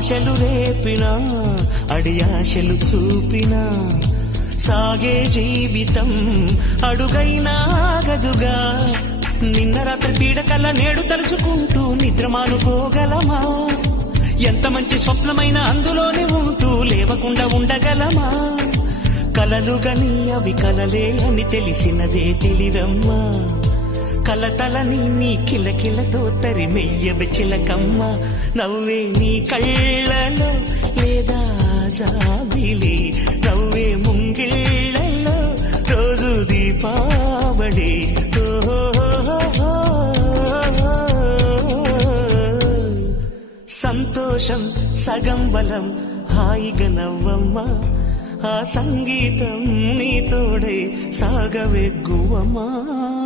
ఆశలు రేపినా అడియాశలు చూపినా సాగే జీవితం అడుగైనా ఆగదుగా. నిన్న రాత్రి పీడకల నేడు తలుచుకుంటూ నిద్రమానుకోగలమా? ఎంత మంచి స్వప్నమైన అందులోనే ఉంటూ లేవకుండా ఉండగలమా? కలలుగని అవి కలలే అని తెలిసినదే తెలివమ్మా. కలతలని నీ కిలకిలతో తరిమెయ్యవి చిలకమ్మ. నవ్వే నీ కళ్ళలో లేదా జాబిలి, నవ్వే ముంగిళ్ళలో రోజు దీపావళి. సంతోషం సగం బలం, హాయిగా నవ్వమ్మా. ఆ సంగీతం నీ తోడై సాగవెగ్గువమ్మా.